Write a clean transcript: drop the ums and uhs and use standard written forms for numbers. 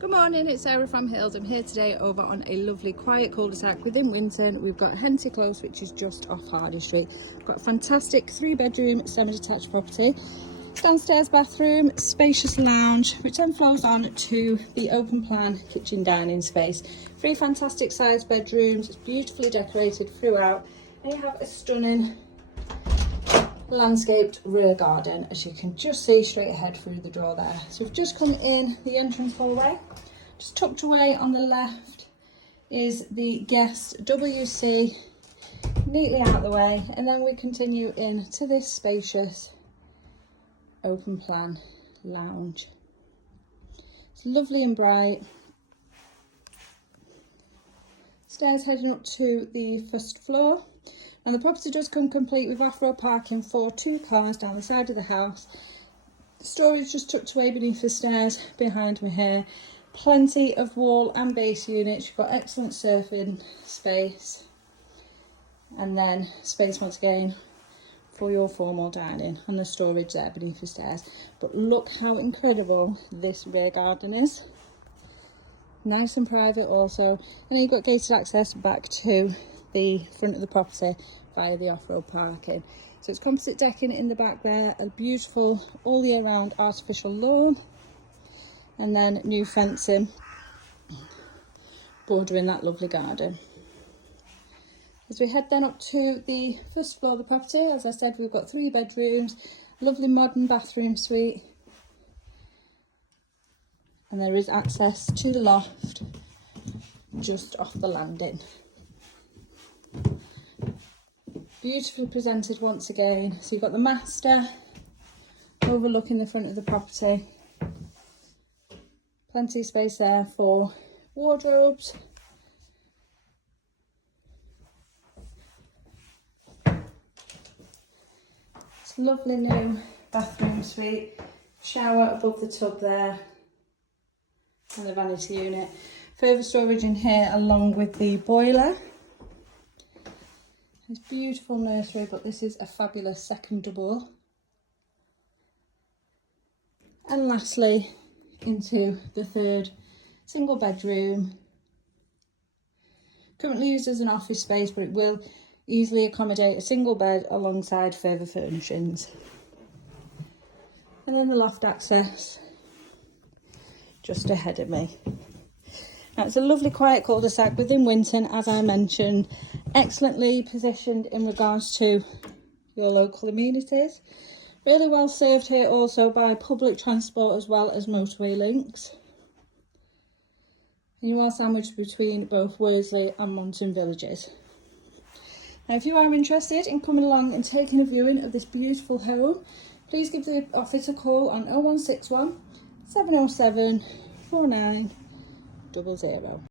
Good morning, it's Sarah from Hills. I'm here today over on a lovely quiet cul-de-sac within Winton. We've got Henty Close, which is just off Harder Street. We've got a fantastic 3-bedroom semi-detached property. Downstairs bathroom, spacious lounge, which then flows on to the open plan kitchen dining space. 3 fantastic sized bedrooms. It's beautifully decorated throughout. And you have a stunning landscaped rear garden, as you can just see straight ahead through the door there. So we've just come in the entrance hallway. Just tucked away on the left is the guest WC, neatly out the way, and then we continue into this spacious open plan lounge. It's lovely and bright. Stairs heading up to the first floor. And the property does come complete with off-road parking for 2 cars down the side of the house. Storage just tucked away beneath the stairs behind me here. Plenty of wall and base units. You've got excellent surfing space. And then space once again for your formal dining, and the storage there beneath the stairs. But look how incredible this rear garden is. Nice and private also. And then you've got gated access back to the front of the property via the off-road parking. So it's composite decking in the back there, a beautiful all year round artificial lawn, and then new fencing bordering that lovely garden. As we head then up to the first floor of the property, as I said, we've got 3 bedrooms, lovely modern bathroom suite, and there is access to the loft just off the landing. Beautifully presented once again. So you've got the master overlooking the front of the property. Plenty of space there for wardrobes. It's a lovely new bathroom suite. Shower above the tub there. And the vanity unit. Further storage in here along with the boiler. It's beautiful nursery, but this is a fabulous second double. And lastly, into the 3rd single bedroom. Currently used as an office space, but it will easily accommodate a single bed alongside further furnishings. And then the loft access just ahead of me. Now, it's a lovely quiet cul-de-sac within Winton, as I mentioned, excellently positioned in regards to your local amenities. Really well served here also by public transport as well as motorway links. And you are sandwiched between both Worsley and Monton villages. Now, if you are interested in coming along and taking a viewing of this beautiful home, please give the office a call on 0161 707 4900.